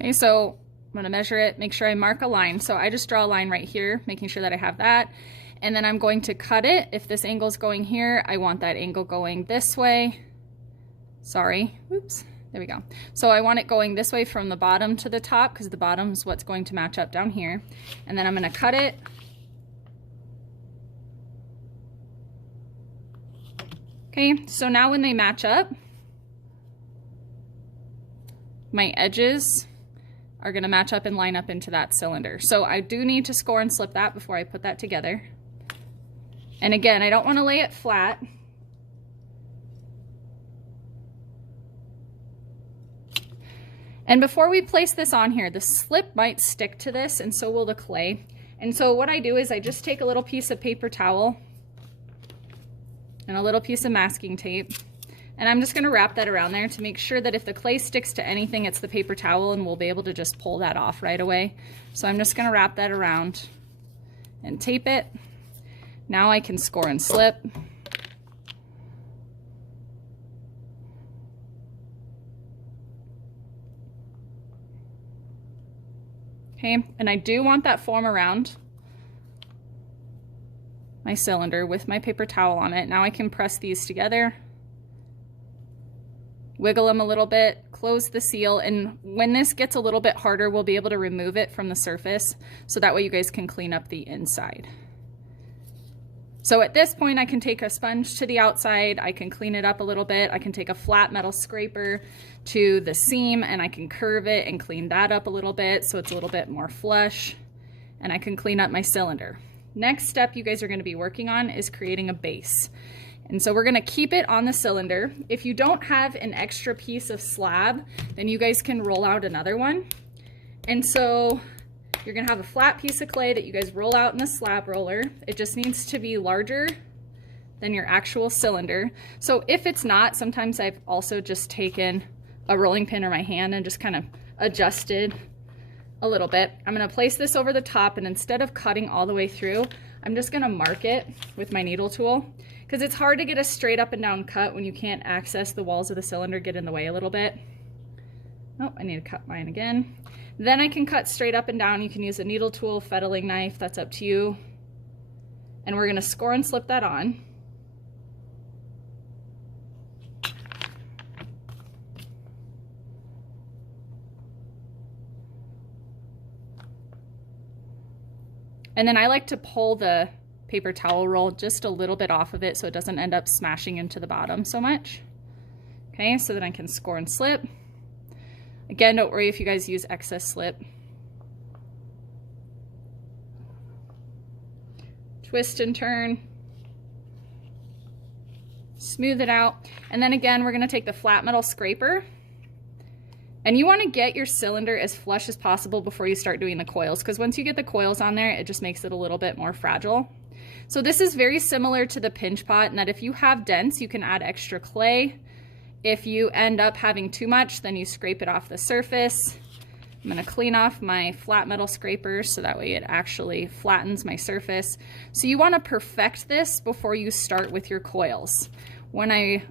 Okay, so I'm gonna measure it, make sure I mark a line. So I just draw a line right here, making sure that I have that. And then I'm going to cut it. If this angle is going here, I want that angle going this way. Sorry, oops, there we go. So I want it going this way from the bottom to the top because the bottom is what's going to match up down here. And then I'm gonna cut it. Okay, so now when they match up, my edges are gonna match up and line up into that cylinder. So I do need to score and slip that before I put that together. And again, I don't wanna lay it flat. And before we place this on here, the slip might stick to this and so will the clay. And so what I do is I just take a little piece of paper towel and a little piece of masking tape. And I'm just gonna wrap that around there to make sure that if the clay sticks to anything, it's the paper towel and we'll be able to just pull that off right away. So I'm just gonna wrap that around and tape it. Now I can score and slip. Okay, and I do want that form around my cylinder with my paper towel on it. Now I can press these together, wiggle them a little bit, close the seal, and when this gets a little bit harder, we'll be able to remove it from the surface, so that way you guys can clean up the inside. So at this point, I can take a sponge to the outside, I can clean it up a little bit, I can take a flat metal scraper to the seam and I can curve it and clean that up a little bit so it's a little bit more flush, and I can clean up my cylinder. Next step you guys are going to be working on is creating a base. And so we're gonna keep it on the cylinder. If you don't have an extra piece of slab, then you guys can roll out another one. And so you're gonna have a flat piece of clay that you guys roll out in the slab roller. It just needs to be larger than your actual cylinder. So if it's not, sometimes I've also just taken a rolling pin or my hand and just kind of adjusted a little bit. I'm gonna place this over the top, and instead of cutting all the way through, I'm just gonna mark it with my needle tool, because it's hard to get a straight up and down cut when you can't access the walls of the cylinder, get in the way a little bit. Oh, I need to cut mine again. Then I can cut straight up and down. You can use a needle tool, fettling knife, that's up to you. And we're gonna score and slip that on. And then I like to pull the paper towel roll just a little bit off of it so it doesn't end up smashing into the bottom so much. Okay, so then I can score and slip. Again, don't worry if you guys use excess slip. Twist and turn. Smooth it out. And then again, we're gonna take the flat metal scraper, and you wanna get your cylinder as flush as possible before you start doing the coils, because once you get the coils on there, it just makes it a little bit more fragile. So this is very similar to the pinch pot in that if you have dents, you can add extra clay. If you end up having too much, then you scrape it off the surface. I'm gonna clean off my flat metal scraper so that way it actually flattens my surface. So you wanna perfect this before you start with your coils. When I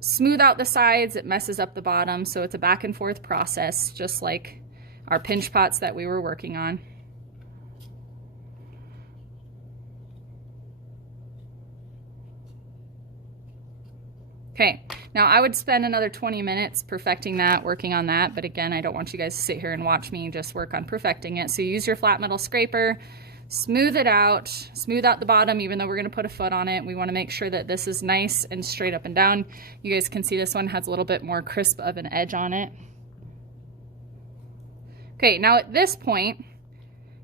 smooth out the sides, it messes up the bottom, so it's a back and forth process, just like our pinch pots that we were working on. Okay, now I would spend another 20 minutes perfecting that, working on that, but again, I don't want you guys to sit here and watch me just work on perfecting it. So you use your flat metal scraper, smooth it out, smooth out the bottom, even though we're gonna put a foot on it. We wanna make sure that this is nice and straight up and down. You guys can see this one has a little bit more crisp of an edge on it. Okay, now at this point,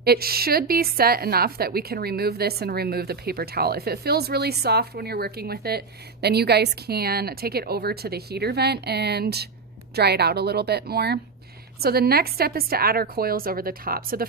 it should be set enough that we can remove this and remove the paper towel. If it feels really soft when you're working with it, then you guys can take it over to the heater vent and dry it out a little bit more. So the next step is to add our coils over the top. So the